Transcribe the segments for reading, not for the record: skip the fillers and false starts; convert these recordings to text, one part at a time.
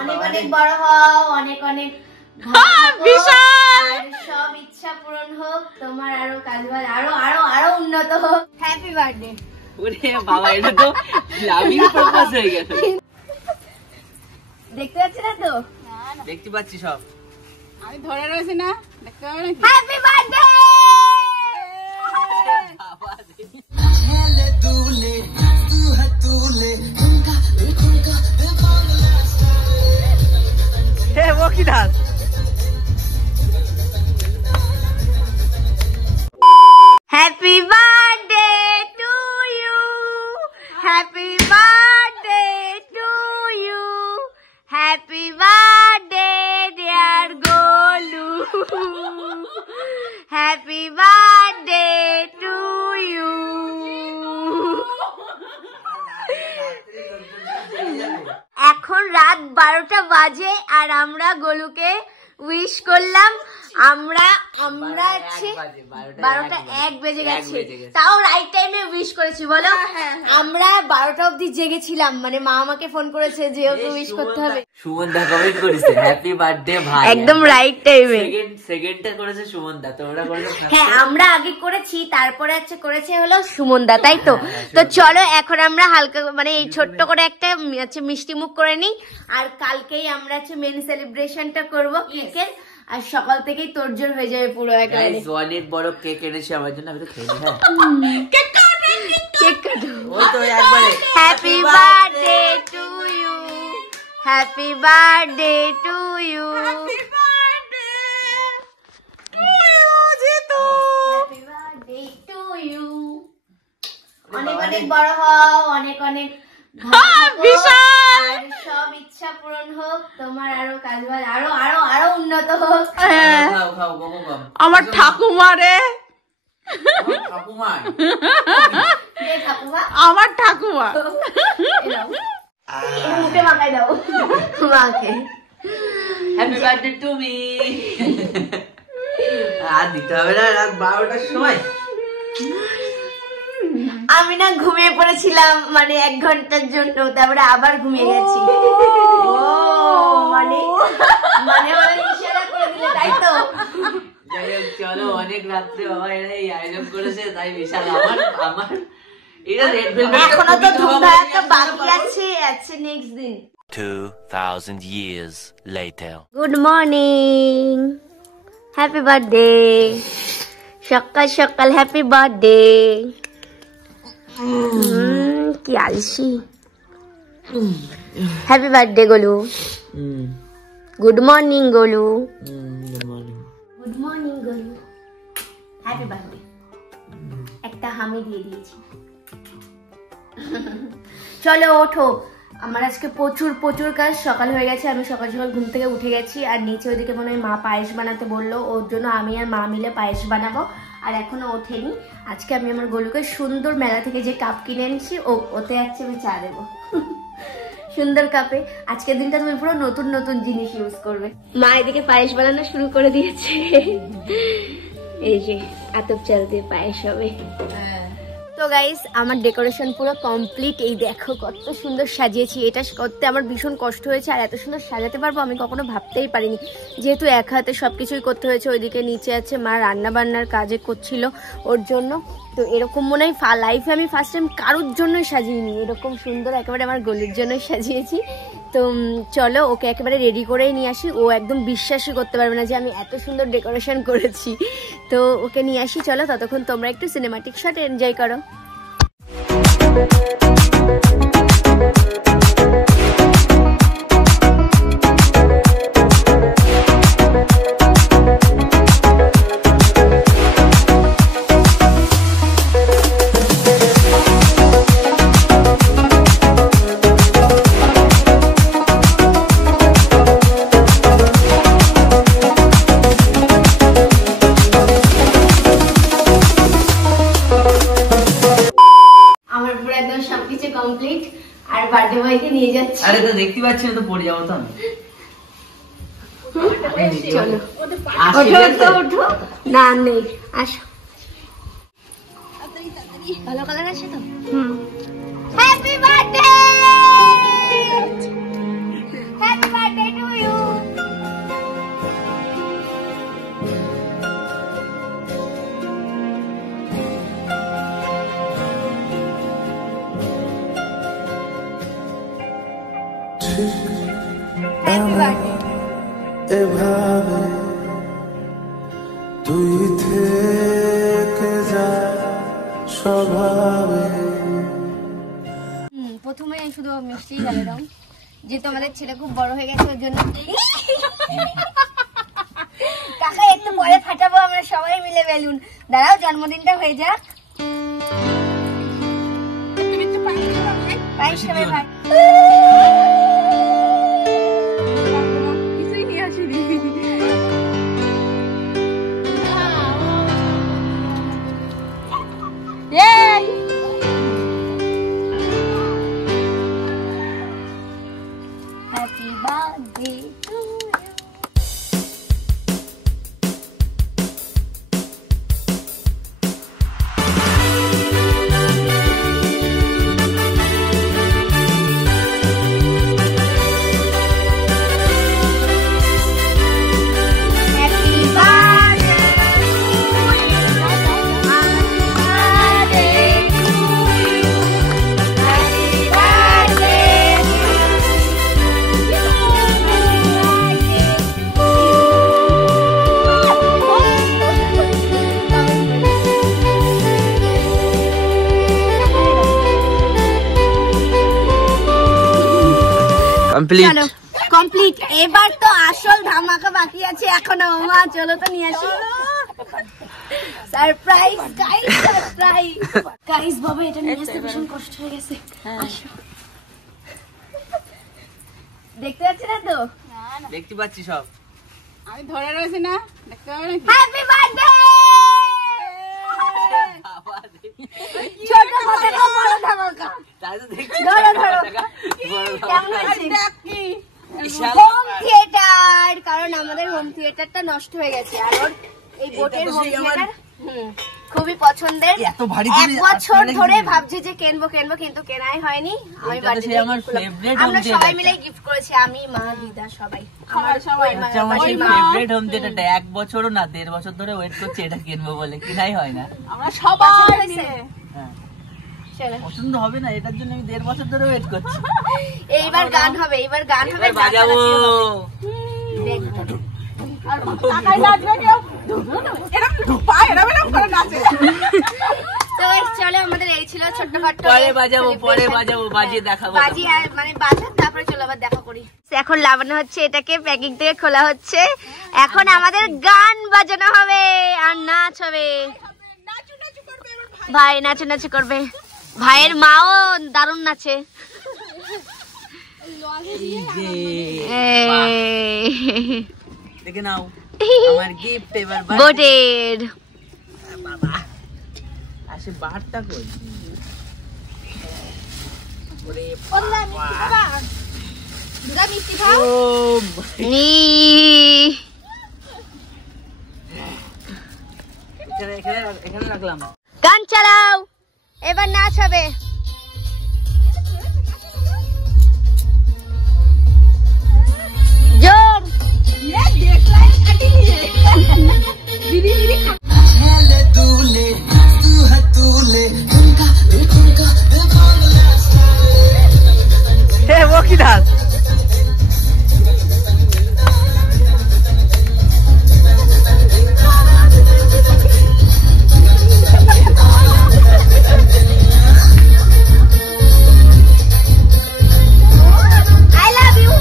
অনেক অনেক বড় হও, অনেক অনেক সব ইচ্ছা পূরণ হোক তোমার, আরো কাজবাজ আরো আরো আরো উন্নত হোক। Happy birthday. ওরে বাবা, এটা তো লাভিং প্রপোজ হয়ে গেছে। দেখতে পাচ্ছ না তো? দেখতে পাচ্ছি সব। আমি ধরে রয়েছি না, দেখতে পাবে নাকি? Happy birthday. হে ও কি Das? Happy birthday to you. Happy birthday to you. Happy birthday dear Golu. Happy birthday to you. এখন রাত 12টা বাজে আর আমরা গোলুকে উইশ করলাম। আমরা 12টা 1 বেজে গেছে, তাও রাইট টাইমে উইশ করেছি বলো। আমরা 12টা অবধি জেগেছিলাম, মানে মা আমাকে ফোন করেছে যে ওকে উইশ করতে হবে। সুমনদা কমেন্ট করেছে হ্যাপি বার্থডে ভাই, একদম রাইট টাইমে। সেকেন্ডটা করেছে সুমনদা, তোমরা করেছো? হ্যাঁ আমরা আগে করেছি, তারপরে করেছে হলো সুমনদা, তাই তো? তো চলো এখন আমরা হালকা মানে এই ছোট্ট করে একটা মিষ্টি মুখ করে নিই, আর কালকেই আমরা মেন সেলিব্রেশনটা করবো কেকের, আর সকাল থেকেই তোরজোর হয়ে যাবে পুরো একেবারে। অনেক বড় কেক এনেছি আমার জন্য, আমি তো খেয়ে নিই। কেক কাটো। ওই তো একবারে happy birthday to you, happy birthday to you, happy birthday to you. অনেক অনেক বড় হও, অনেক অনেক সব ইচ্ছা পূরণ হোক তোমার, আরো কাজবাজ আরো আরো আরো উন্নত হোক। আমার ঠাকুমা রে, আমার ঠাকুমা মুখে মাখাই দাও মাকে। Happy birthday to me. আর দিতে হবে না, রাত 12টার সময়। আমি না ঘুমিয়ে পড়েছিলাম মানে 1 ঘন্টার জন্য, তারপরে আবার ঘুমিয়ে গেছি। মানে মানে ইশারা করে দিলে, তাই তো? যাই হোক চলো, অনেক রাত্রে বাবা এরা এই আয়োজন করেছে, তাই বিশাল আমার এটা এখনো তো ধুমধাড়াক্কা বাকি আছে নেক্সট দিন। 2000 years later. Good morning, happy birthday. সকাল সকাল হ্যাপি বার্থডে। কি আলসি। Happy birthday Golu. Good morning Golu. Good morning Golu, happy birthday. একটা হামি দিয়ে দিয়েছি। চলো ওঠো, আমার আজকে প্রচুর প্রচুর কাজ। সকাল হয়ে গেছে, আমি সকাল সকাল ঘুম থেকে উঠে গেছি, আর নিচে ওইদিকে মনে হয় মা পায়েস বানাতে বললো, ওর জন্য আমি আর মা মিলে পায়েস বানাবো। আর এখনো ওঠেনি। আজকে আমি আমার গোলুকে সুন্দর মেলা থেকে যে কাপ কিনে এনেছি, ওতে যাচ্ছে আমি চা দেবো সুন্দর কাপে। আজকের দিনটা তুমি পুরো নতুন নতুন জিনিস ইউজ করবে। মা এদিকে পায়েস বানানো শুরু করে দিয়েছে। এই যে আতপ চাল দিয়ে পায়েস হবে। তো গাইস আমার ডেকোরেশন পুরো কমপ্লিট। এই দেখো কত সুন্দর সাজিয়েছি। এটা করতে আমার ভীষণ কষ্ট হয়েছে, আর এত সুন্দর সাজাতে পারবো আমি কখনো ভাবতেই পারিনি, যেহেতু এক হাতে সবকিছুই করতে হয়েছে। ওইদিকে নিচে আছে মা রান্না বান্নার কাজে করছিল ওর জন্য। তো এরকম মনে হয় লাইফে আমি ফার্স্ট টাইম কারোর জন্যই সাজিয়েনি এরকম সুন্দর, একেবারে আমার গলির জন্যই সাজিয়েছি। তো চলো ওকে একেবারে রেডি করেই নিয়ে আসি। ও একদম বিশ্বাসই করতে পারবে না যে আমি এত সুন্দর ডেকোরেশন করেছি। তো ওকে নিয়ে আসি, চলো ততক্ষণ তোমরা একটু সিনেমাটিক শট এনজয় করো। কমপ্লিট, আর বার্থডে বয়কে নিয়ে যাচ্ছি। আরে তো দেখতে পাচ্ছি না, তো পড়ে যাবো তো। চলো ওঠো ওঠো, না নেই আসো। ভালো কালার আছে তো? Happy birthday, happy birthday. Happy birthday. এভাবে তুই থেকে যা স্বভাবে। প্রথমে শুধু মিষ্টি ঢেলে দাও, যেহেতু আমাদের ছেলে খুব বড় হয়ে গেছে ওর জন্য। কাকা একটু পরে ফাটাবো আমরা সবাই মিলে বেলুন। দাঁড়াও, জন্মদিনটা হয়ে যাক। পায়েস খাবে ভাই। কিছুই নিয়ে আসিনি। Happy birthday to you. Complete চলো কমপ্লিট। এবার তো আসল ধামাকা বাকি আছে এখনো। মা চলো তো নিয়ে আসি সারপ্রাইজ গাইস, সারপ্রাইজ গাইস। বাবা এটা নিয়ে আসতে ভীষণ কষ্ট হয়ে গেছে। আসো, দেখতে পাচ্ছি না তো? দেখতে পাচ্ছি সব। আমি ধরে রয়েছি না, দেখতে পাবে নাকি? Happy birthday. ছোট ধামাকা বড় ধামাকা। তাই তো দেখছি। ধরো ধরো। কেমন হয়েছে? হোম থিয়েটার, কারণ আমাদের হোম থিয়েটারটা নষ্ট হয়ে গেছে। আর ওর এই বোটের হোম থিয়েটার খুবই পছন্দের। এত ভারী এক বছর ধরে ভাবছি যে কিনবো কিনবো, কিন্তু কেনাই হয়নি। আমি বার্থডে আমার ফেভারিট আমরা সবাই মিলে গিফট করেছি, আমি মা দিদা সবাই। আমার সবাই আমার সেই ফেভারিট হোম থিয়েটারটা 1 বছরও না 1.5 বছর ধরে ওয়েট করছি এটা কিনবো বলে, কিনাই হয় না। আমরা সবাই মিলে। হ্যাঁ, চলো। পছন্দ হবে না, এটার জন্য আমি 1.5 বছর ধরে ওয়েট করছি। এইবার গান হবে, এইবার গান হবে, এবার বাজাবো। দেখবো। আর টাকাই লাগবে কেউ। এরকম পা এরকম করে নাচে। তো চলো, আমাদের এই ছিল ছোট্টখাট্ট পরে বাজাবো, পরে বাজাবো, বাজিয়ে দেখাবো। বাজি আর মানে বাজার, তারপরে চলো আবার দেখা করি। এখন লাগানো হচ্ছে, এটাকে প্যাকিং থেকে খোলা হচ্ছে। এখন আমাদের গান বাজানো হবে আর নাচ হবে। ভাই নাচানাচি করবে, ভাইয়ের মাও দারুণ নাচে। দেখে নাও আমার গিফট এবার বোটের। বাবা আসে বাহারটা কই? ওরে মিষ্টি খাও। ও এখানে রাখলাম। গান চালাও, এবার নাচ হবে। জোর ও কি ডান্স? I love you.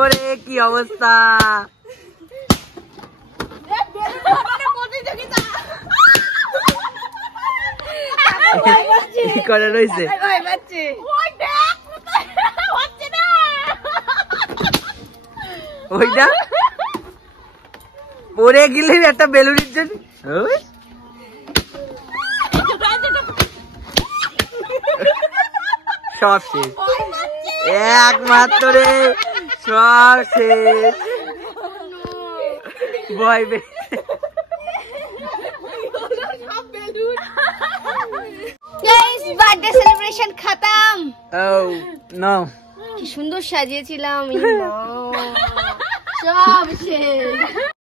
ওরে কি অবস্থা! কি করে রয়েছে? ওইটা পরে গেলে একটা বেলুনের জন্য সব শেষ। একমাত্র রে সব শেষ ভয় গাইস বার্থডে সেলিব্রেশন খতম। Oh no! কি সুন্দর সাজিয়েছিলাম, সব শেষ।